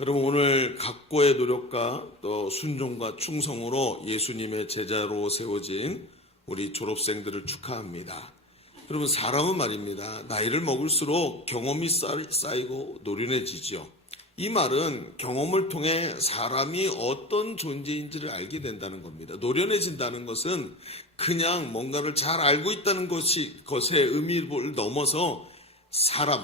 여러분, 오늘 각고의 노력과 또 순종과 충성으로 예수님의 제자로 세워진 우리 졸업생들을 축하합니다. 여러분, 사람은 말입니다. 나이를 먹을수록 경험이 쌓이고 노련해지죠. 이 말은 경험을 통해 사람이 어떤 존재인지를 알게 된다는 겁니다. 노련해진다는 것은 그냥 뭔가를 잘 알고 있다는 것의 의미를 넘어서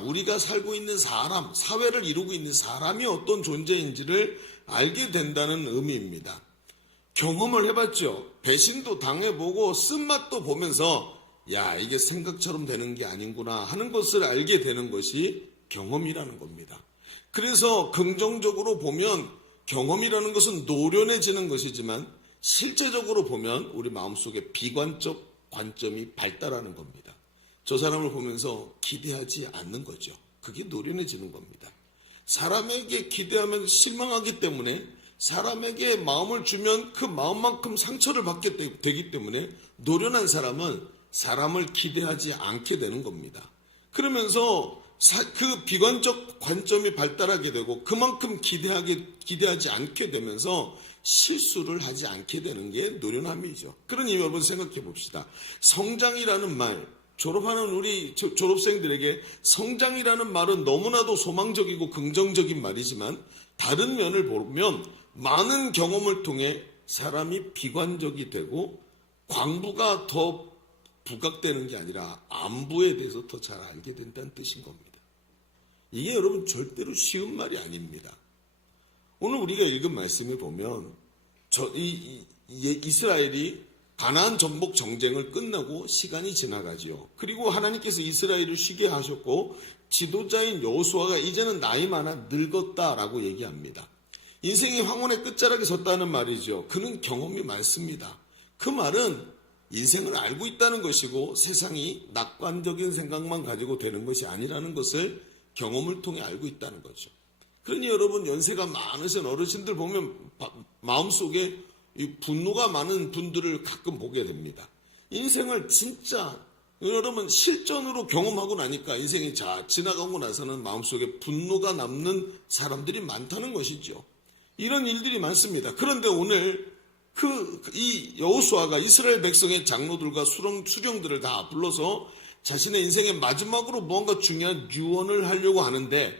우리가 살고 있는 사람, 사회를 이루고 있는 사람이 어떤 존재인지를 알게 된다는 의미입니다. 경험을 해봤죠. 배신도 당해보고 쓴맛도 보면서 야, 이게 생각처럼 되는 게 아닌구나 하는 것을 알게 되는 것이 경험이라는 겁니다. 그래서 긍정적으로 보면 경험이라는 것은 노련해지는 것이지만 실제적으로 보면 우리 마음속에 비관적 관점이 발달하는 겁니다. 저 사람을 보면서 기대하지 않는 거죠. 그게 노련해지는 겁니다. 사람에게 기대하면 실망하기 때문에 사람에게 마음을 주면 그 마음만큼 상처를 받게 되기 때문에 노련한 사람은 사람을 기대하지 않게 되는 겁니다. 그러면서 그 비관적 관점이 발달하게 되고 그만큼 기대하지 않게 되면서 실수를 하지 않게 되는 게 노련함이죠. 그러니 여러분 생각해 봅시다. 성장이라는 말, 졸업하는 우리 졸업생들에게 성장이라는 말은 너무나도 소망적이고 긍정적인 말이지만 다른 면을 보면 많은 경험을 통해 사람이 비관적이 되고 광부가 더 부각되는 게 아니라 안부에 대해서 더 잘 알게 된다는 뜻인 겁니다. 이게 여러분 절대로 쉬운 말이 아닙니다. 오늘 우리가 읽은 말씀을 보면 이스라엘이 가나안 정복 정쟁을 끝나고 시간이 지나가지요. 그리고 하나님께서 이스라엘을 쉬게 하셨고 지도자인 여호수아가 이제는 나이 많아 늙었다라고 얘기합니다. 인생이 황혼의 끝자락에 섰다는 말이죠. 그는 경험이 많습니다. 그 말은 인생을 알고 있다는 것이고 세상이 낙관적인 생각만 가지고 되는 것이 아니라는 것을 경험을 통해 알고 있다는 거죠. 그러니 여러분 연세가 많으신 어르신들 보면 마음속에 이 분노가 많은 분들을 가끔 보게 됩니다. 인생을 진짜 여러분 실전으로 경험하고 나니까 인생이 지나가고 나서는 마음속에 분노가 남는 사람들이 많다는 것이죠. 이런 일들이 많습니다. 그런데 오늘 이 여호수아가 이스라엘 백성의 장로들과 수령들을 다 불러서 자신의 인생의 마지막으로 무언가 중요한 유언을 하려고 하는데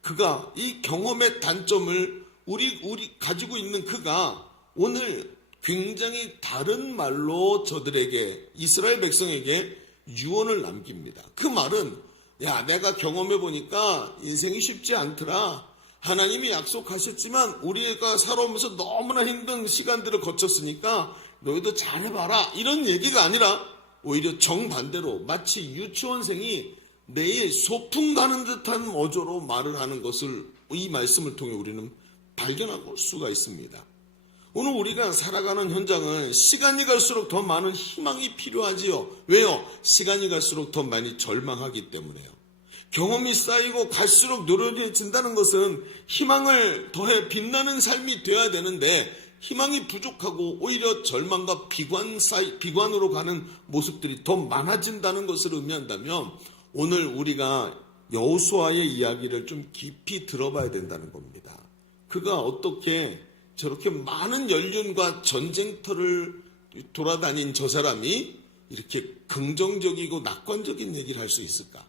그가 이 경험의 단점을 우리 가지고 있는 그가 오늘 굉장히 다른 말로 저들에게 이스라엘 백성에게 유언을 남깁니다. 그 말은 야, 내가 경험해 보니까 인생이 쉽지 않더라. 하나님이 약속하셨지만 우리가 살아오면서 너무나 힘든 시간들을 거쳤으니까 너희도 잘해봐라. 이런 얘기가 아니라 오히려 정반대로 마치 유치원생이 내일 소풍 가는 듯한 어조로 말을 하는 것을 이 말씀을 통해 우리는 발견할 수가 있습니다. 오늘 우리가 살아가는 현장은 시간이 갈수록 더 많은 희망이 필요하지요. 왜요? 시간이 갈수록 더 많이 절망하기 때문에요. 경험이 쌓이고 갈수록 노련해진다는 것은 희망을 더해 빛나는 삶이 되어야 되는데 희망이 부족하고 오히려 절망과 비관으로 가는 모습들이 더 많아진다는 것을 의미한다면 오늘 우리가 여호수아의 이야기를 좀 깊이 들어봐야 된다는 겁니다. 그가 어떻게 저렇게 많은 연륜과 전쟁터를 돌아다닌 저 사람이 이렇게 긍정적이고 낙관적인 얘기를 할 수 있을까?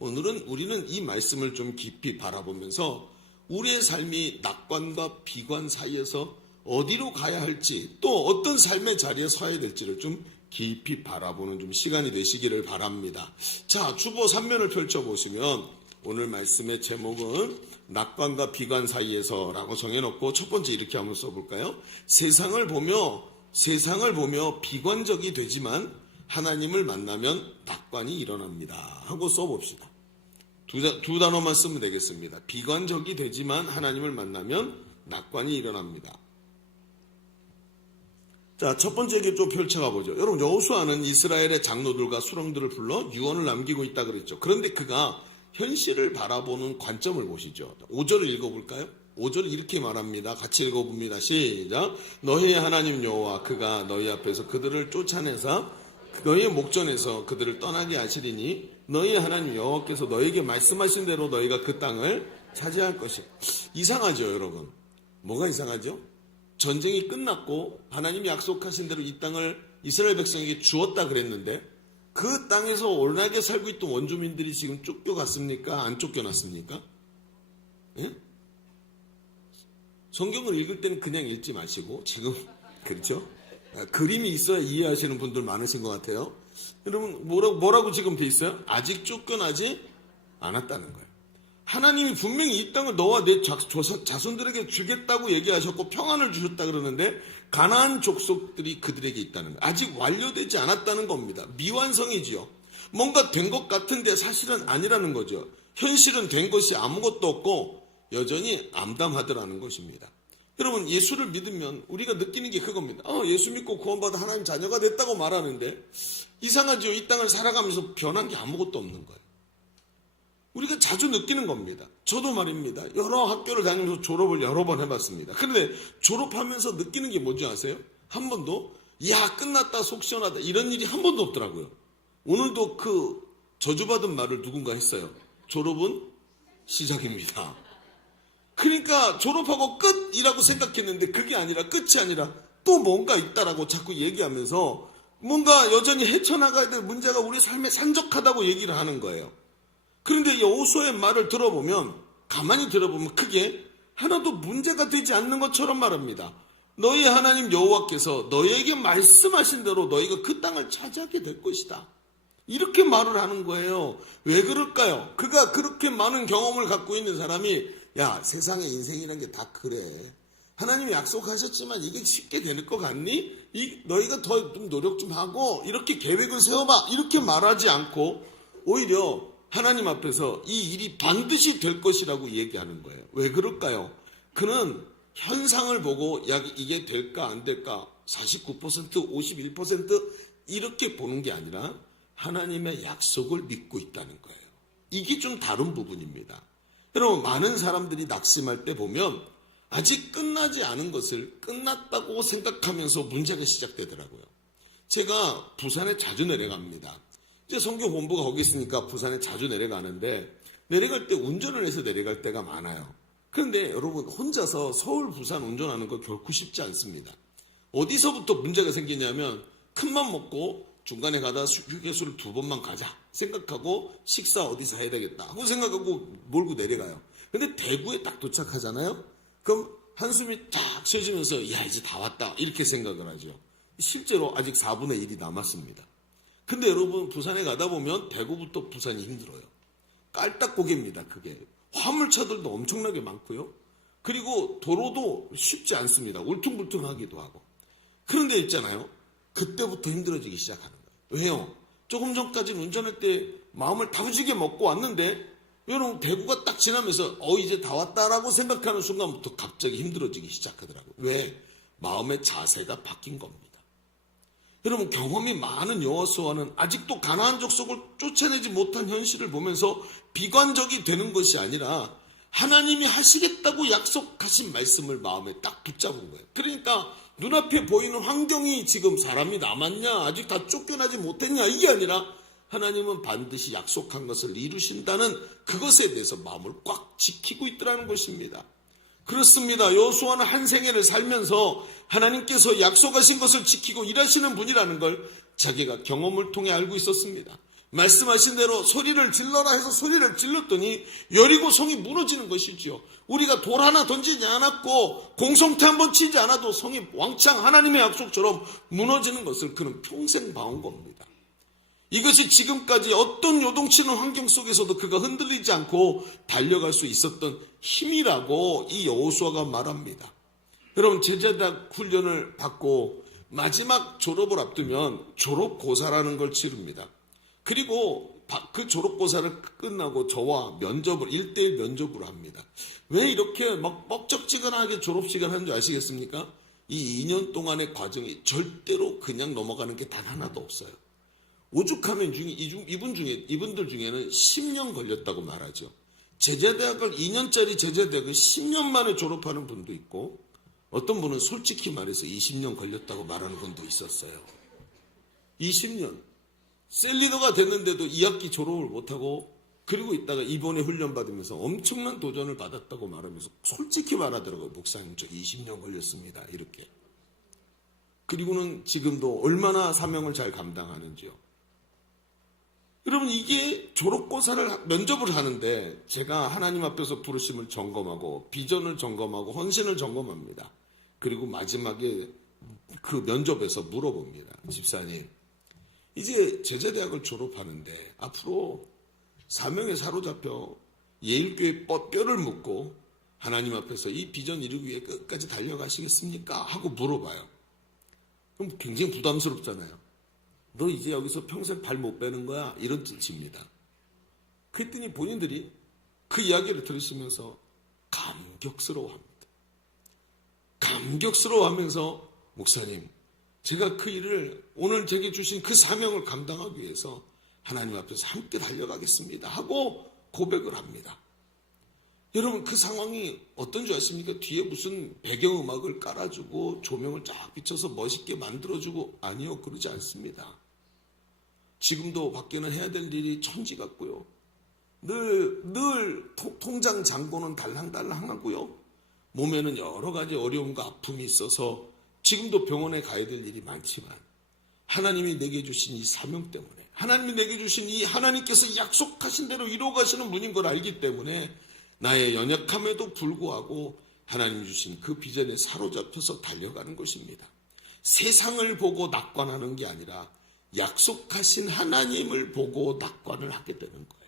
오늘은 우리는 이 말씀을 좀 깊이 바라보면서 우리의 삶이 낙관과 비관 사이에서 어디로 가야 할지 또 어떤 삶의 자리에 서야 될지를 좀 깊이 바라보는 좀 시간이 되시기를 바랍니다. 자, 주보 3면을 펼쳐보시면 오늘 말씀의 제목은 낙관과 비관 사이에서 라고 정해놓고 첫 번째 이렇게 한번 써볼까요? 세상을 보며 비관적이 되지만 하나님을 만나면 낙관이 일어납니다 하고 써봅시다. 두 단어만 쓰면 되겠습니다. 비관적이 되지만 하나님을 만나면 낙관이 일어납니다. 자, 첫 번째 좀 펼쳐가 보죠. 여러분, 여호수아는 이스라엘의 장로들과 수령들을 불러 유언을 남기고 있다 그랬죠. 그런데 그가 현실을 바라보는 관점을 보시죠. 5절을 읽어볼까요? 5절을 이렇게 말합니다. 같이 읽어봅니다. 시작. 너희의 하나님 여호와 그가 너희 앞에서 그들을 쫓아내사 너희의 목전에서 그들을 떠나게 하시리니 너희 하나님 여호와께서 너에게 말씀하신 대로 너희가 그 땅을 차지할 것이다. 이상하죠, 여러분? 뭐가 이상하죠? 전쟁이 끝났고 하나님이 약속하신 대로 이 땅을 이스라엘 백성에게 주었다 그랬는데 그 땅에서 온전하게 살고 있던 원주민들이 지금 쫓겨갔습니까? 안 쫓겨났습니까? 예? 성경을 읽을 때는 그냥 읽지 마시고 지금 그렇죠? 그림이 있어야 이해하시는 분들 많으신 것 같아요. 여러분 뭐라고 지금 돼 있어요? 아직 쫓겨나지 않았다는 거예요. 하나님이 분명히 이 땅을 너와 내 자손들에게 주겠다고 얘기하셨고 평안을 주셨다 그러는데 가나안 족속들이 그들에게 있다는 거예요. 아직 완료되지 않았다는 겁니다. 미완성이지요. 뭔가 된 것 같은데 사실은 아니라는 거죠. 현실은 된 것이 아무것도 없고 여전히 암담하더라는 것입니다. 여러분 예수를 믿으면 우리가 느끼는 게 그겁니다. 예수 믿고 구원받아 하나님 자녀가 됐다고 말하는데 이상하죠. 이 땅을 살아가면서 변한 게 아무것도 없는 거예요. 우리가 자주 느끼는 겁니다. 저도 말입니다. 여러 학교를 다니면서 졸업을 여러 번 해봤습니다. 그런데 졸업하면서 느끼는 게 뭔지 아세요? 한 번도 야 끝났다 속 시원하다 이런 일이 한 번도 없더라고요. 오늘도 그 저주받은 말을 누군가 했어요. 졸업은 시작입니다. 그러니까 졸업하고 끝이라고 생각했는데 그게 아니라 끝이 아니라 또 뭔가 있다라고 자꾸 얘기하면서 뭔가 여전히 헤쳐나가야 될 문제가 우리 삶에 산적하다고 얘기를 하는 거예요. 그런데 여호수아의 말을 들어보면 가만히 들어보면 크게 하나도 문제가 되지 않는 것처럼 말합니다. 너희 하나님 여호와께서 너희에게 말씀하신 대로 너희가 그 땅을 차지하게 될 것이다. 이렇게 말을 하는 거예요. 왜 그럴까요? 그가 그렇게 많은 경험을 갖고 있는 사람이 야 세상의 인생이란 게 다 그래. 하나님이 약속하셨지만 이게 쉽게 될 것 같니? 너희가 더 좀 노력 좀 하고 이렇게 계획을 세워봐. 이렇게 말하지 않고 오히려 하나님 앞에서 이 일이 반드시 될 것이라고 얘기하는 거예요. 왜 그럴까요? 그는 현상을 보고 야 이게 될까 안 될까 49% 51% 이렇게 보는 게 아니라 하나님의 약속을 믿고 있다는 거예요. 이게 좀 다른 부분입니다. 여러분 많은 사람들이 낙심할 때 보면 아직 끝나지 않은 것을 끝났다고 생각하면서 문제가 시작되더라고요. 제가 부산에 자주 내려갑니다. 이제 성경 본부가 거기 있으니까 부산에 자주 내려가는데 내려갈 때 운전을 해서 내려갈 때가 많아요. 그런데 여러분 혼자서 서울 부산 운전하는 거 결코 쉽지 않습니다. 어디서부터 문제가 생기냐면 큰맘 먹고 중간에 가다 휴게소를 2번만 가자 생각하고 식사 어디서 해야 되겠다 하고 생각하고 몰고 내려가요. 근데 대구에 딱 도착하잖아요. 그럼 한숨이 딱 쉬어지면서 야 이제 다 왔다 이렇게 생각을 하죠. 실제로 아직 4분의 1이 남았습니다. 근데 여러분 부산에 가다 보면 대구부터 부산이 힘들어요. 깔딱고개입니다. 그게 화물차들도 엄청나게 많고요. 그리고 도로도 쉽지 않습니다. 울퉁불퉁하기도 하고. 그런데 있잖아요. 그때부터 힘들어지기 시작하는 거예요. 왜요? 조금 전까지는 운전할 때 마음을 다부지게 먹고 왔는데 여러분 대구가 딱 지나면서 이제 다 왔다라고 생각하는 순간부터 갑자기 힘들어지기 시작하더라고요. 왜? 마음의 자세가 바뀐 겁니다. 여러분 경험이 많은 여호수아는 아직도 가나안 족속을 쫓아내지 못한 현실을 보면서 비관적이 되는 것이 아니라 하나님이 하시겠다고 약속하신 말씀을 마음에 딱 붙잡은 거예요. 그러니까 눈앞에 보이는 환경이 지금 사람이 남았냐 아직 다 쫓겨나지 못했냐 이게 아니라 하나님은 반드시 약속한 것을 이루신다는 그것에 대해서 마음을 꽉 지키고 있더라는 것입니다. 그렇습니다. 여호수아는 한 생애를 살면서 하나님께서 약속하신 것을 지키고 일하시는 분이라는 걸 자기가 경험을 통해 알고 있었습니다. 말씀하신 대로 소리를 질러라 해서 소리를 질렀더니 여리고 성이 무너지는 것이지요. 우리가 돌 하나 던지지 않았고 공성태 한번 치지 않아도 성이 왕창 하나님의 약속처럼 무너지는 것을 그는 평생 봐온 겁니다. 이것이 지금까지 어떤 요동치는 환경 속에서도 그가 흔들리지 않고 달려갈 수 있었던 힘이라고 이 여호수아가 말합니다. 여러분 제자대학 훈련을 받고 마지막 졸업을 앞두면 졸업고사라는 걸 치릅니다. 그리고 그 졸업고사를 끝나고 저와 면접을 1대1 면접을 합니다. 왜 이렇게 막 뻑적지근하게 졸업식을 하는 줄 아시겠습니까? 이 2년 동안의 과정이 절대로 그냥 넘어가는 게 단 하나도 없어요. 오죽하면 이분들 중에는 10년 걸렸다고 말하죠. 제자대학을 2년짜리 제자대학을 10년 만에 졸업하는 분도 있고 어떤 분은 솔직히 말해서 20년 걸렸다고 말하는 분도 있었어요. 20년. 셀리더가 됐는데도 2학기 졸업을 못하고 그리고 있다가 이번에 훈련받으면서 엄청난 도전을 받았다고 말하면서 솔직히 말하더라고요. 목사님 저 20년 걸렸습니다. 이렇게. 그리고는 지금도 얼마나 사명을 잘 감당하는지요. 여러분 이게 졸업고사를 면접을 하는데 제가 하나님 앞에서 부르심을 점검하고 비전을 점검하고 헌신을 점검합니다. 그리고 마지막에 그 면접에서 물어봅니다. 집사님 이제 제자대학을 졸업하는데 앞으로 사명에 사로잡혀 예일교회 뼈를 묻고 하나님 앞에서 이 비전 이루기 위해 끝까지 달려가시겠습니까? 하고 물어봐요. 그럼 굉장히 부담스럽잖아요. 너 이제 여기서 평생 발 못 빼는 거야? 이런 뜻입니다. 그랬더니 본인들이 그 이야기를 들으시면서 감격스러워합니다. 감격스러워하면서 목사님 제가 그 일을 오늘 제게 주신 그 사명을 감당하기 위해서 하나님 앞에서 함께 달려가겠습니다 하고 고백을 합니다. 여러분 그 상황이 어떤 줄 아십니까? 뒤에 무슨 배경음악을 깔아주고 조명을 쫙 비춰서 멋있게 만들어주고 아니요 그러지 않습니다. 지금도 밖에는 해야 될 일이 천지 같고요. 늘 통장 잔고는 달랑달랑하고요. 몸에는 여러 가지 어려움과 아픔이 있어서 지금도 병원에 가야 될 일이 많지만 하나님이 내게 주신 이 사명 때문에 하나님이 내게 주신 이 하나님께서 약속하신 대로 이루어가시는 분인 걸 알기 때문에 나의 연약함에도 불구하고 하나님이 주신 그 비전에 사로잡혀서 달려가는 것입니다. 세상을 보고 낙관하는 게 아니라 약속하신 하나님을 보고 낙관을 하게 되는 거예요.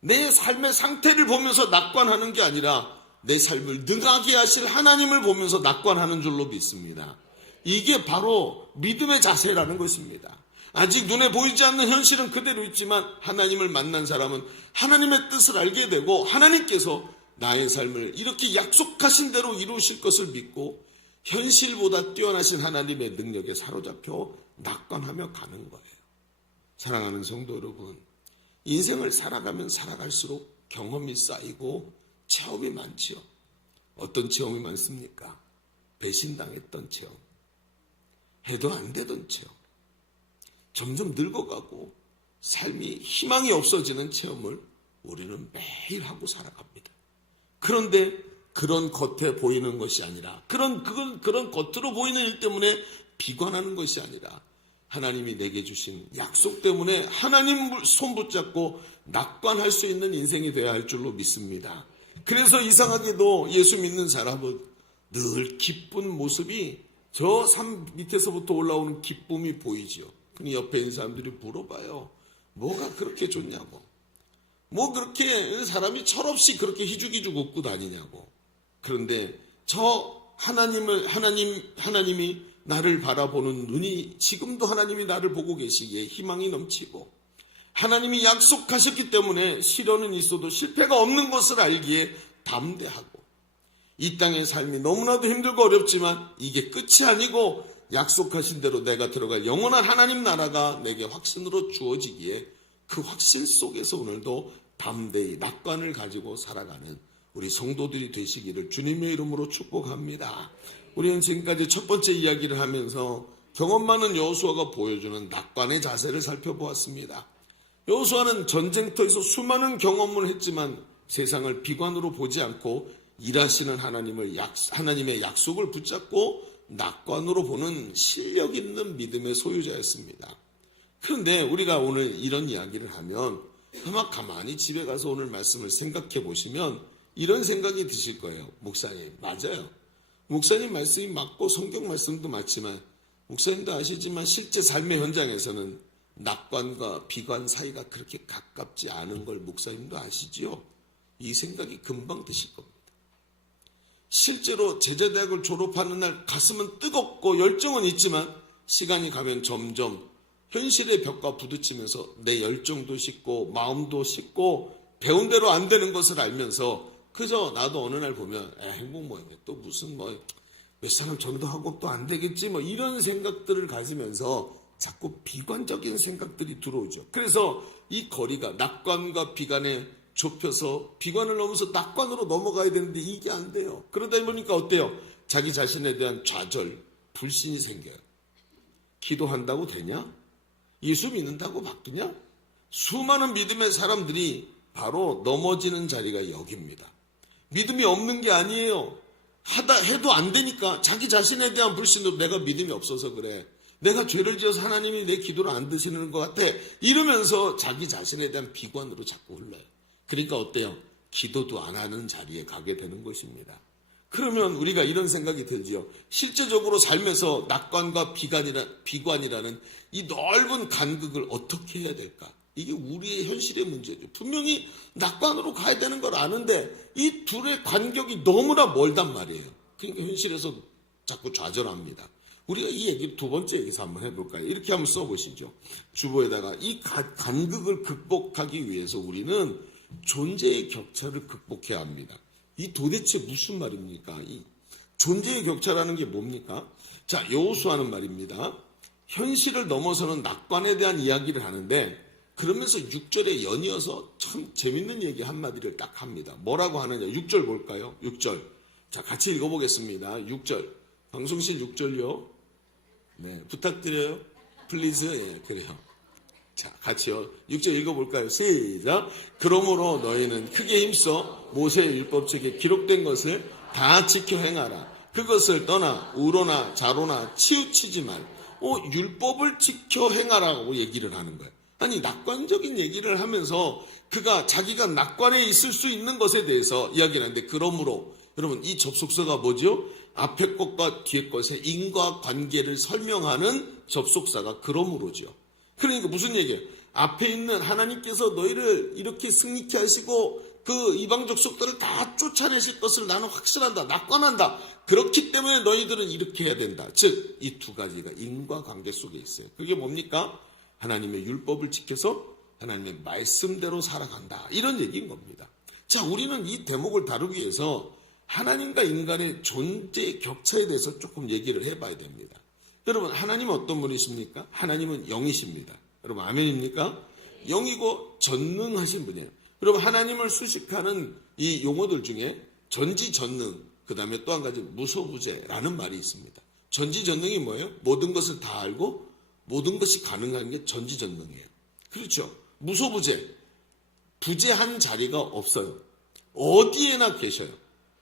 내 삶의 상태를 보면서 낙관하는 게 아니라 내 삶을 능하게 하실 하나님을 보면서 낙관하는 줄로 믿습니다. 이게 바로 믿음의 자세라는 것입니다. 아직 눈에 보이지 않는 현실은 그대로 있지만 하나님을 만난 사람은 하나님의 뜻을 알게 되고 하나님께서 나의 삶을 이렇게 약속하신 대로 이루실 것을 믿고 현실보다 뛰어나신 하나님의 능력에 사로잡혀 낙관하며 가는 거예요. 사랑하는 성도 여러분, 인생을 살아가면 살아갈수록 경험이 쌓이고 체험이 많지요. 어떤 체험이 많습니까? 배신당했던 체험, 해도 안 되던 체험, 점점 늙어가고 삶이 희망이 없어지는 체험을 우리는 매일 하고 살아갑니다. 그런데 그런 겉에 보이는 것이 아니라 그런 겉으로 보이는 일 때문에 비관하는 것이 아니라 하나님이 내게 주신 약속 때문에 하나님 손 붙잡고 낙관할 수 있는 인생이 되어야 할 줄로 믿습니다. 그래서 이상하게도 예수 믿는 사람은 늘 기쁜 모습이 저 산 밑에서부터 올라오는 기쁨이 보이지요. 그니 옆에 있는 사람들이 물어봐요. 뭐가 그렇게 좋냐고. 뭐 그렇게 사람이 철없이 그렇게 희죽희죽 웃고 다니냐고. 그런데 저 하나님이 나를 바라보는 눈이 지금도 하나님이 나를 보고 계시기에 희망이 넘치고 하나님이 약속하셨기 때문에 시련은 있어도 실패가 없는 것을 알기에 담대하고 이 땅의 삶이 너무나도 힘들고 어렵지만 이게 끝이 아니고 약속하신 대로 내가 들어갈 영원한 하나님 나라가 내게 확신으로 주어지기에 그 확신 속에서 오늘도 담대히 낙관을 가지고 살아가는 우리 성도들이 되시기를 주님의 이름으로 축복합니다. 우리는 지금까지 첫 번째 이야기를 하면서 경험 많은 여호수아가 보여주는 낙관의 자세를 살펴보았습니다. 여호수아는 전쟁터에서 수많은 경험을 했지만 세상을 비관으로 보지 않고 일하시는 하나님의 약속을 붙잡고 낙관으로 보는 실력 있는 믿음의 소유자였습니다. 그런데 우리가 오늘 이런 이야기를 하면 아마 가만히 집에 가서 오늘 말씀을 생각해 보시면 이런 생각이 드실 거예요. 목사님, 맞아요. 목사님 말씀이 맞고 성경 말씀도 맞지만 목사님도 아시지만 실제 삶의 현장에서는 낙관과 비관 사이가 그렇게 가깝지 않은 걸 목사님도 아시지요? 이 생각이 금방 드실 겁니다. 실제로 제자대학을 졸업하는 날 가슴은 뜨겁고 열정은 있지만 시간이 가면 점점 현실의 벽과 부딪히면서 내 열정도 식고 마음도 식고 배운 대로 안 되는 것을 알면서 그저 나도 어느 날 보면 행복 모임에 또 무슨 몇 사람 전도하고 또 안 되겠지 이런 생각들을 가지면서 자꾸 비관적인 생각들이 들어오죠. 그래서 이 거리가 낙관과 비관에 좁혀서 비관을 넘어서 낙관으로 넘어가야 되는데 이게 안 돼요. 그러다 보니까 어때요? 자기 자신에 대한 좌절, 불신이 생겨요. 기도한다고 되냐? 예수 믿는다고 바뀌냐? 수많은 믿음의 사람들이 바로 넘어지는 자리가 여기입니다. 믿음이 없는 게 아니에요. 해도 안 되니까 자기 자신에 대한 불신으로 내가 믿음이 없어서 그래. 내가 죄를 지어서 하나님이 내 기도를 안 드시는 것 같아. 이러면서 자기 자신에 대한 비관으로 자꾸 흘러요. 그러니까 어때요? 기도도 안 하는 자리에 가게 되는 것입니다. 그러면 우리가 이런 생각이 들지요. 실제적으로 삶에서 낙관과 비관이라는 이 넓은 간극을 어떻게 해야 될까? 이게 우리의 현실의 문제죠. 분명히 낙관으로 가야 되는 걸 아는데 이 둘의 간격이 너무나 멀단 말이에요. 그러니까 현실에서 자꾸 좌절합니다. 우리가 이 얘기 두 번째 얘기에서 한번 해볼까요? 이렇게 한번 써보시죠. 주보에다가 이 간극을 극복하기 위해서 우리는 존재의 격차를 극복해야 합니다. 이 도대체 무슨 말입니까? 이 존재의 격차라는 게 뭡니까? 자, 여호수아는 말입니다. 현실을 넘어서는 낙관에 대한 이야기를 하는데 그러면서 6절에 연이어서 참 재밌는 얘기 한마디를 딱 합니다. 뭐라고 하느냐? 6절 볼까요? 6절. 자, 같이 읽어보겠습니다. 6절. 방송실 6절요. 네, 부탁드려요. 플리즈. 예, 그래요. 자, 같이요. 6절 읽어볼까요? 시작. 그러므로 너희는 크게 힘써 모세의 율법책에 기록된 것을 다 지켜 행하라. 그것을 떠나 우로나 자로나 치우치지 말. 율법을 지켜 행하라고 얘기를 하는 거예요. 아니, 낙관적인 얘기를 하면서 그가 자기가 낙관에 있을 수 있는 것에 대해서 이야기를 하는데, 그러므로 여러분 이 접속사가 뭐죠? 앞에 것과 뒤에 것의 인과관계를 설명하는 접속사가 그러므로죠. 그러니까 무슨 얘기예요? 앞에 있는 하나님께서 너희를 이렇게 승리케 하시고 그 이방족 속들을 다 쫓아내실 것을 나는 확신한다. 낙관한다. 그렇기 때문에 너희들은 이렇게 해야 된다. 즉, 이 두 가지가 인과관계 속에 있어요. 그게 뭡니까? 하나님의 율법을 지켜서 하나님의 말씀대로 살아간다. 이런 얘기인 겁니다. 자, 우리는 이 대목을 다루기 위해서 하나님과 인간의 존재 격차에 대해서 조금 얘기를 해봐야 됩니다. 여러분, 하나님은 어떤 분이십니까? 하나님은 영이십니다. 여러분, 아멘입니까? 영이고 전능하신 분이에요. 여러분, 하나님을 수식하는 이 용어들 중에 전지전능, 그 다음에 또 한 가지 무소부재라는 말이 있습니다. 전지전능이 뭐예요? 모든 것을 다 알고 모든 것이 가능한 게 전지전능이에요. 그렇죠? 무소부재, 부재한 자리가 없어요. 어디에나 계셔요.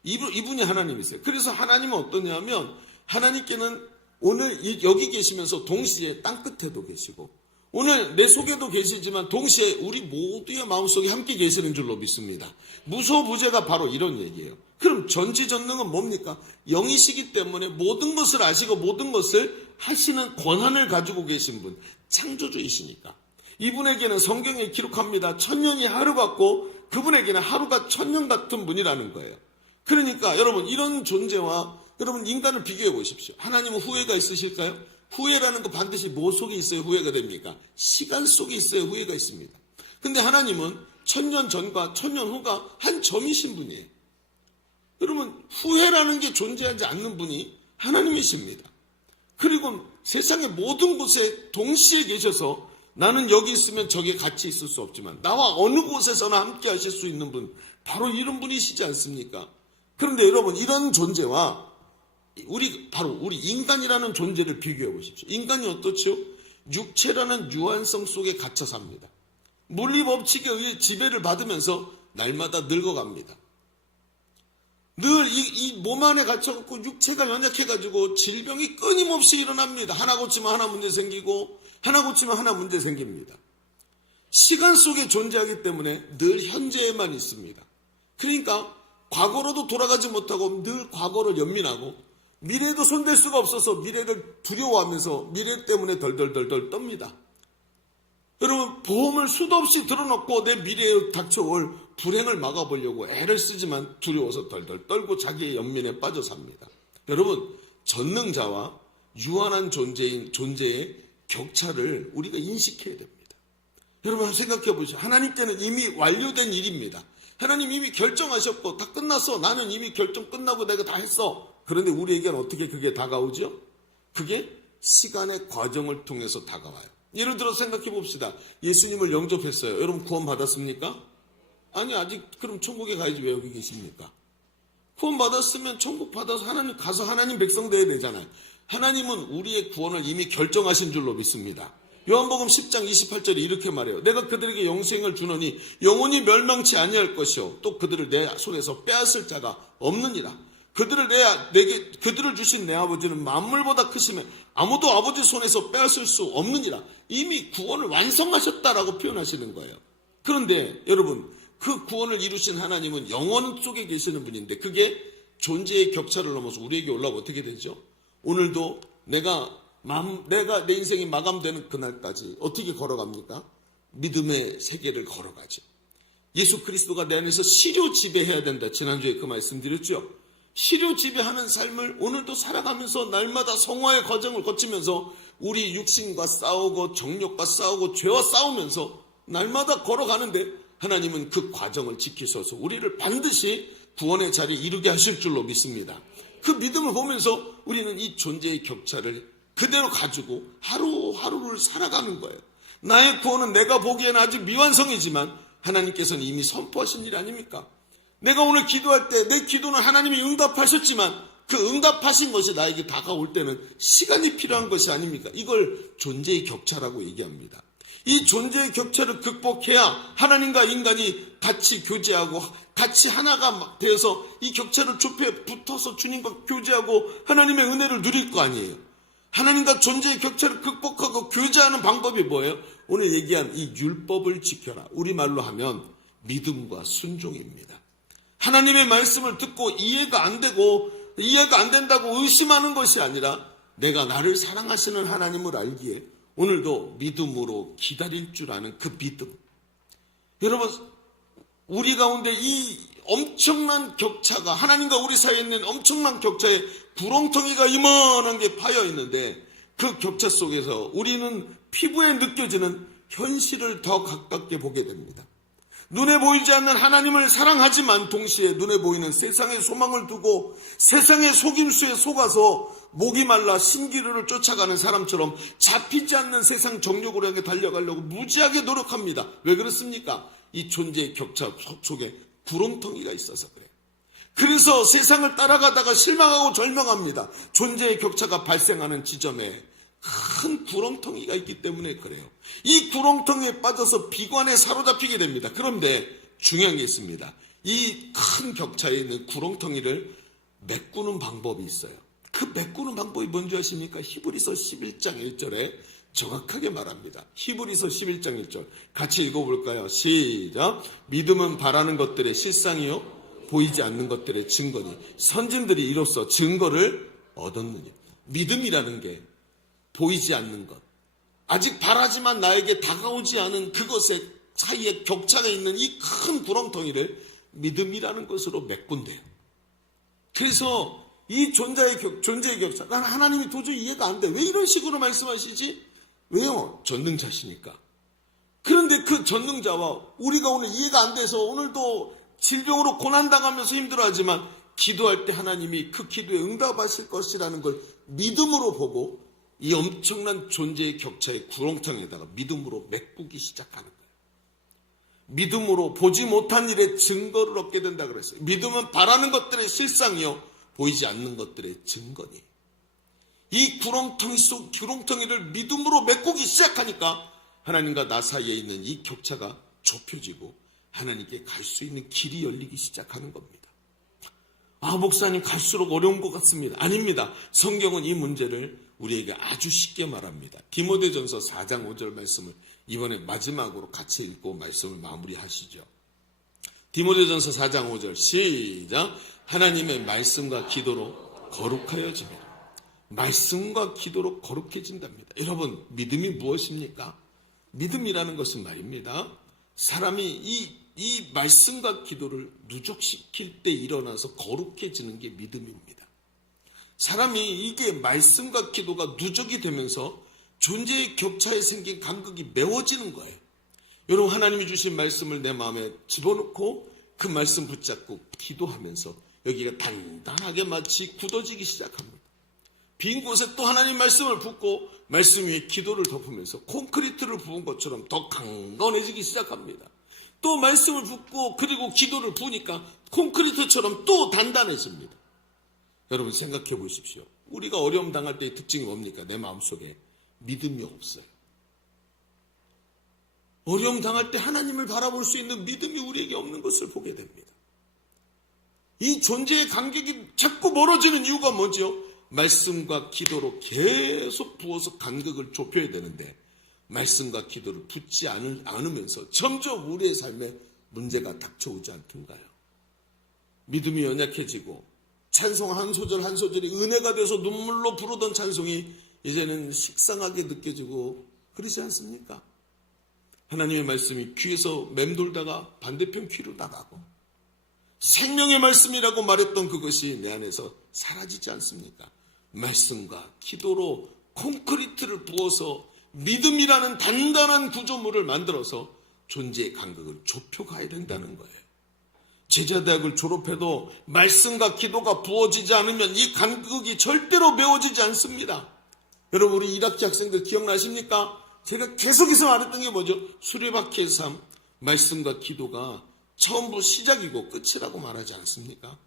이분이 하나님이세요. 그래서 하나님은 어떠냐면 하나님께는 오늘 여기 계시면서 동시에 땅끝에도 계시고 오늘 내 속에도 계시지만 동시에 우리 모두의 마음속에 함께 계시는 줄로 믿습니다. 무소부재가 바로 이런 얘기예요. 그럼 전지전능은 뭡니까? 영이시기 때문에 모든 것을 아시고 모든 것을 하시는 권한을 가지고 계신 분, 창조주이시니까. 이분에게는 성경에 기록합니다. 천년이 하루 같고 그분에게는 하루가 천년 같은 분이라는 거예요. 그러니까 여러분, 이런 존재와 여러분 인간을 비교해 보십시오. 하나님은 후회가 있으실까요? 후회라는 거 반드시 뭐 속에 있어야 후회가 됩니까? 시간 속에 있어야 후회가 있습니다. 근데 하나님은 천년 전과 천년 후가 한 점이신 분이에요. 여러분, 후회라는 게 존재하지 않는 분이 하나님이십니다. 그리고 세상의 모든 곳에 동시에 계셔서 나는 여기 있으면 저기 같이 있을 수 없지만 나와 어느 곳에서나 함께 하실 수 있는 분, 바로 이런 분이시지 않습니까? 그런데 여러분, 이런 존재와 바로 우리 인간이라는 존재를 비교해 보십시오. 인간이 어떻죠? 육체라는 유한성 속에 갇혀 삽니다. 물리 법칙에 의해 지배를 받으면서 날마다 늙어갑니다. 늘 이 몸 안에 갇혀갖고 육체가 연약해가지고 질병이 끊임없이 일어납니다. 하나 고치면 하나 문제 생기고 하나 고치면 하나 문제 생깁니다. 시간 속에 존재하기 때문에 늘 현재에만 있습니다. 그러니까 과거로도 돌아가지 못하고 늘 과거를 연민하고 미래도 손댈 수가 없어서 미래를 두려워하면서 미래 때문에 덜덜덜덜 떱니다. 여러분, 보험을 수도 없이 들어놓고 내 미래에 닥쳐올 불행을 막아보려고 애를 쓰지만 두려워서 덜덜 떨고 자기의 연민에 빠져 삽니다. 여러분, 전능자와 유한한 존재의 격차를 우리가 인식해야 됩니다. 여러분, 생각해 보시죠. 하나님께는 이미 완료된 일입니다. 하나님 이미 결정하셨고 다 끝났어. 나는 이미 결정 끝나고 내가 다 했어. 그런데 우리에게는 어떻게 그게 다가오죠? 그게 시간의 과정을 통해서 다가와요. 예를 들어 생각해 봅시다. 예수님을 영접했어요. 여러분, 구원 받았습니까? 아니, 아직. 그럼 천국에 가야지 왜 여기 계십니까? 구원 받았으면 천국 받아서 하나님 가서 하나님 백성 돼야 되잖아요. 하나님은 우리의 구원을 이미 결정하신 줄로 믿습니다. 요한복음 10장 28절에 이렇게 말해요. 내가 그들에게 영생을 주노니 영원히 멸망치 아니할 것이요 또 그들을 내 손에서 빼앗을 자가 없느니라. 그들을 주신 내 아버지는 만물보다 크심에 아무도 아버지 손에서 빼앗을 수 없느니라. 이미 구원을 완성하셨다라고 표현하시는 거예요. 그런데 여러분, 그 구원을 이루신 하나님은 영원 속에 계시는 분인데 그게 존재의 격차를 넘어서 우리에게 올라오면 어떻게 되죠? 오늘도 내가 내 인생이 마감되는 그날까지 어떻게 걸어갑니까? 믿음의 세계를 걸어가죠. 예수 그리스도가 내 안에서 시료 지배해야 된다. 지난주에 그 말씀 드렸죠. 시료 지배하는 삶을 오늘도 살아가면서 날마다 성화의 과정을 거치면서 우리 육신과 싸우고 정욕과 싸우고 죄와 싸우면서 날마다 걸어가는데 하나님은 그 과정을 지키셔서 우리를 반드시 구원의 자리에 이르게 하실 줄로 믿습니다. 그 믿음을 보면서 우리는 이 존재의 격차를 그대로 가지고 하루하루를 살아가는 거예요. 나의 구원은 내가 보기에는 아직 미완성이지만 하나님께서는 이미 선포하신 일 아닙니까? 내가 오늘 기도할 때 내 기도는 하나님이 응답하셨지만 그 응답하신 것이 나에게 다가올 때는 시간이 필요한 것이 아닙니까? 이걸 존재의 격차라고 얘기합니다. 이 존재의 격차를 극복해야 하나님과 인간이 같이 교제하고 같이 하나가 되어서 이 격차를 좁혀 붙어서 주님과 교제하고 하나님의 은혜를 누릴 거 아니에요. 하나님과 존재의 격차를 극복하고 교제하는 방법이 뭐예요? 오늘 얘기한 이 율법을 지켜라. 우리말로 하면 믿음과 순종입니다. 하나님의 말씀을 듣고 이해가 안 된다고 의심하는 것이 아니라 내가 나를 사랑하시는 하나님을 알기에 오늘도 믿음으로 기다릴 줄 아는 그 믿음. 여러분, 우리 가운데 이 엄청난 격차가, 하나님과 우리 사이에 있는 엄청난 격차에 구렁텅이가 이만한 게 파여 있는데 그 격차 속에서 우리는 피부에 느껴지는 현실을 더 가깝게 보게 됩니다. 눈에 보이지 않는 하나님을 사랑하지만 동시에 눈에 보이는 세상의 소망을 두고 세상의 속임수에 속아서 목이 말라 신기루를 쫓아가는 사람처럼 잡히지 않는 세상 정욕으로 향해 달려가려고 무지하게 노력합니다. 왜 그렇습니까? 이 존재의 격차 속에 구렁텅이가 있어서 그래요. 그래서 세상을 따라가다가 실망하고 절망합니다. 존재의 격차가 발생하는 지점에 큰 구렁텅이가 있기 때문에 그래요. 이 구렁텅이에 빠져서 비관에 사로잡히게 됩니다. 그런데 중요한 게 있습니다. 이 큰 격차에 있는 구렁텅이를 메꾸는 방법이 있어요. 그 메꾸는 방법이 뭔지 아십니까? 히브리서 11장 1절에 정확하게 말합니다. 히브리서 11장 1절 같이 읽어볼까요? 시작. 믿음은 바라는 것들의 실상이요 보이지 않는 것들의 증거니 선진들이 이로써 증거를 얻었느니. 믿음이라는 게 보이지 않는 것, 아직 바라지만 나에게 다가오지 않은 그것의 사이에 격차가 있는 이 큰 구렁텅이를 믿음이라는 것으로 메꾼대요. 그래서 이 존재의 격차, 난 하나님이 도저히 이해가 안 돼. 왜 이런 식으로 말씀하시지? 왜요? 전능자시니까. 그런데 그 전능자와 우리가 오늘 이해가 안 돼서 오늘도 질병으로 고난당하면서 힘들어하지만 기도할 때 하나님이 그 기도에 응답하실 것이라는 걸 믿음으로 보고 이 엄청난 존재의 격차의 구렁텅에다가 믿음으로 메꾸기 시작하는 거예요. 믿음으로 보지 못한 일의 증거를 얻게 된다 그랬어요. 믿음은 바라는 것들의 실상이요 보이지 않는 것들의 증거니. 이 구렁텅이를 믿음으로 메꾸기 시작하니까 하나님과 나 사이에 있는 이 격차가 좁혀지고 하나님께 갈 수 있는 길이 열리기 시작하는 겁니다. 아, 목사님 갈수록 어려운 것 같습니다. 아닙니다. 성경은 이 문제를 우리에게 아주 쉽게 말합니다. 디모데전서 4장 5절 말씀을 이번에 마지막으로 같이 읽고 말씀을 마무리하시죠. 디모데전서 4장 5절 시작. 하나님의 말씀과 기도로 거룩하여지며 말씀과 기도로 거룩해진답니다. 여러분, 믿음이 무엇입니까? 믿음이라는 것은 말입니다. 사람이 이 말씀과 기도를 누적시킬 때 일어나서 거룩해지는 게 믿음입니다. 사람이 이게 말씀과 기도가 누적이 되면서 존재의 격차에 생긴 간극이 메워지는 거예요. 여러분, 하나님이 주신 말씀을 내 마음에 집어넣고 그 말씀 붙잡고 기도하면서 여기가 단단하게 마치 굳어지기 시작합니다. 빈 곳에 또 하나님 말씀을 붓고 말씀 위에 기도를 덮으면서 콘크리트를 부은 것처럼 더 강건해지기 시작합니다. 또 말씀을 붓고 그리고 기도를 부으니까 콘크리트처럼 또 단단해집니다. 여러분, 생각해 보십시오. 우리가 어려움 당할 때의 특징이 뭡니까? 내 마음속에 믿음이 없어요. 어려움 당할 때 하나님을 바라볼 수 있는 믿음이 우리에게 없는 것을 보게 됩니다. 이 존재의 간격이 자꾸 멀어지는 이유가 뭐죠? 말씀과 기도로 계속 부어서 간격을 좁혀야 되는데 말씀과 기도를 붙지 않으면서 점점 우리의 삶에 문제가 닥쳐오지 않던가요? 믿음이 연약해지고 찬송 한 소절 한 소절이 은혜가 돼서 눈물로 부르던 찬송이 이제는 식상하게 느껴지고 그러지 않습니까? 하나님의 말씀이 귀에서 맴돌다가 반대편 귀로 나가고 생명의 말씀이라고 말했던 그것이 내 안에서 사라지지 않습니까? 말씀과 기도로 콘크리트를 부어서 믿음이라는 단단한 구조물을 만들어서 존재의 간격을 좁혀가야 된다는 거예요. 제자대학을 졸업해도 말씀과 기도가 부어지지 않으면 이 간격이 절대로 메워지지 않습니다. 여러분 우리 1학기 학생들 기억나십니까? 제가 계속해서 말했던 게 뭐죠? 수레바퀴의 삶, 말씀과 기도가 처음부터 시작이고 끝이라고 말하지 않습니까?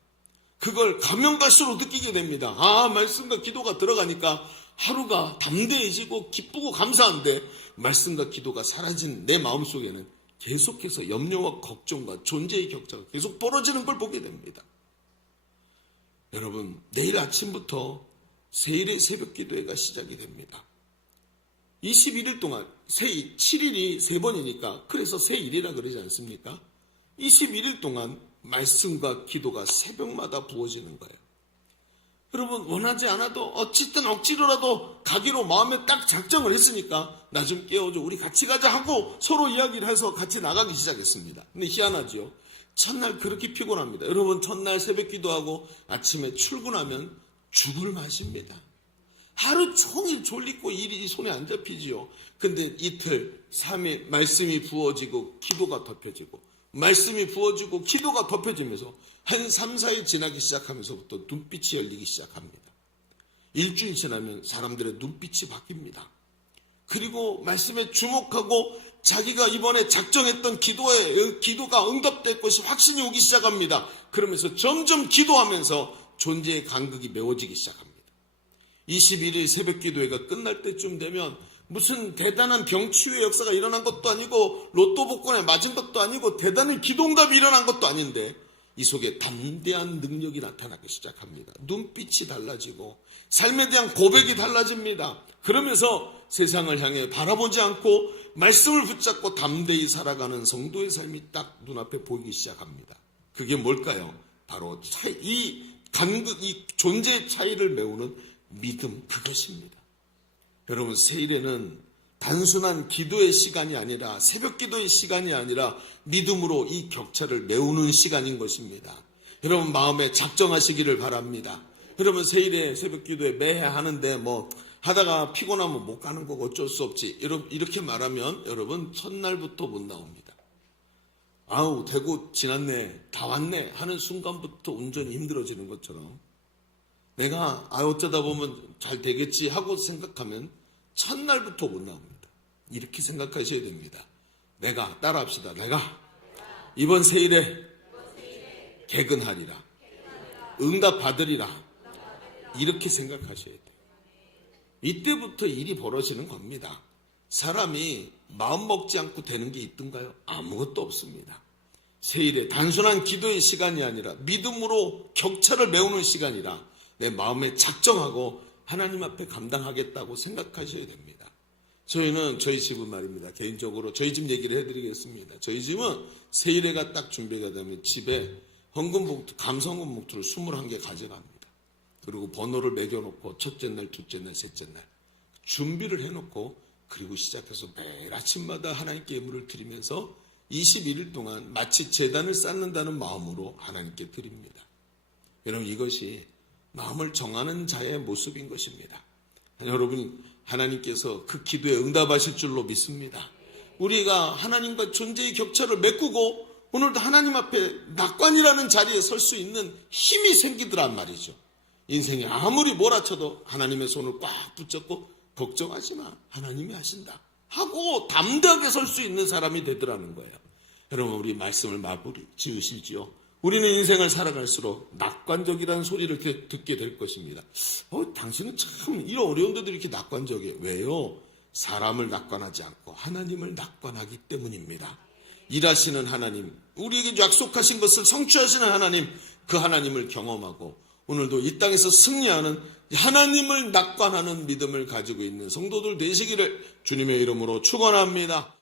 그걸 가면 갈수록 느끼게 됩니다. 말씀과 기도가 들어가니까 하루가 담대해지고 기쁘고 감사한데 말씀과 기도가 사라진 내 마음속에는 계속해서 염려와 걱정과 존재의 격차가 계속 벌어지는 걸 보게 됩니다. 여러분 내일 아침부터 세일의 새벽 기도회가 시작이 됩니다. 21일 동안 7일이 3번이니까 그래서 세일이라 그러지 않습니까? 21일 동안 말씀과 기도가 새벽마다 부어지는 거예요. 여러분 원하지 않아도 어쨌든 억지로라도 가기로 마음에 딱 작정을 했으니까 나 좀 깨워줘 우리 같이 가자 하고 서로 이야기를 해서 같이 나가기 시작했습니다. 근데 희한하죠. 첫날 그렇게 피곤합니다. 여러분 첫날 새벽 기도하고 아침에 출근하면 죽을 맛입니다. 하루 종일 졸리고 일이 손에 안 잡히지요. 근데 이틀 3일 말씀이 부어지고 기도가 덮여지고 말씀이 부어지고 기도가 덮여지면서 한 3, 4일 지나기 시작하면서부터 눈빛이 열리기 시작합니다. 일주일 지나면 사람들의 눈빛이 바뀝니다. 그리고 말씀에 주목하고 자기가 이번에 작정했던 기도가 응답될 것이 확신이 오기 시작합니다. 그러면서 점점 기도하면서 존재의 간격이 메워지기 시작합니다. 21일 새벽 기도회가 끝날 때쯤 되면 무슨 대단한 병치유의 역사가 일어난 것도 아니고 로또 복권에 맞은 것도 아니고 대단한 기도응답이 일어난 것도 아닌데 이 속에 담대한 능력이 나타나기 시작합니다. 눈빛이 달라지고 삶에 대한 고백이 달라집니다. 그러면서 세상을 향해 바라보지 않고 말씀을 붙잡고 담대히 살아가는 성도의 삶이 딱 눈앞에 보이기 시작합니다. 그게 뭘까요? 바로 이 존재의 차이를 메우는 믿음 그것입니다. 여러분 세일에는 단순한 기도의 시간이 아니라 새벽 기도의 시간이 아니라 믿음으로 이 격차를 메우는 시간인 것입니다. 여러분 마음에 작정하시기를 바랍니다. 여러분 세일에 새벽 기도에 매해 하는데 하다가 피곤하면 못 가는 거고 어쩔 수 없지 이렇게 말하면 여러분 첫날부터 못 나옵니다. 대구 지났네 다 왔네 하는 순간부터 운전이 힘들어지는 것처럼 내가 어쩌다 보면 잘 되겠지 하고 생각하면 첫날부터 못 나옵니다. 이렇게 생각하셔야 됩니다. 따라합시다. 내가 이번 세일에 개근하리라. 응답 받으리라. 이렇게 생각하셔야 돼요. 이때부터 일이 벌어지는 겁니다. 사람이 마음 먹지 않고 되는 게 있던가요? 아무것도 없습니다. 세일에 단순한 기도의 시간이 아니라 믿음으로 격차를 메우는 시간이라 내 마음에 작정하고 하나님 앞에 감당하겠다고 생각하셔야 됩니다. 저희 집은 말입니다. 개인적으로 저희 집 얘기를 해드리겠습니다. 저희 집은 세일회가 딱 준비가 되면 집에 감성금 봉투를 21개 가져갑니다. 그리고 번호를 매겨놓고 첫째 날, 둘째 날, 셋째 날 준비를 해놓고 그리고 시작해서 매일 아침마다 하나님께 예물을 드리면서 21일 동안 마치 제단을 쌓는다는 마음으로 하나님께 드립니다. 여러분 이것이 마음을 정하는 자의 모습인 것입니다. 여러분 하나님께서 그 기도에 응답하실 줄로 믿습니다. 우리가 하나님과 존재의 격차를 메꾸고 오늘도 하나님 앞에 낙관이라는 자리에 설 수 있는 힘이 생기더란 말이죠. 인생이 아무리 몰아쳐도 하나님의 손을 꽉 붙잡고 걱정하지 마 하나님이 하신다 하고 담대하게 설 수 있는 사람이 되더라는 거예요. 여러분 우리 말씀을 마무리 지으시지요. 우리는 인생을 살아갈수록 낙관적이라는 소리를 듣게 될 것입니다. 당신은 참 이런 어려운 데도 이렇게 낙관적이에요. 왜요? 사람을 낙관하지 않고 하나님을 낙관하기 때문입니다. 일하시는 하나님, 우리에게 약속하신 것을 성취하시는 하나님, 그 하나님을 경험하고 오늘도 이 땅에서 승리하는 하나님을 낙관하는 믿음을 가지고 있는 성도들 되시기를 주님의 이름으로 축원합니다.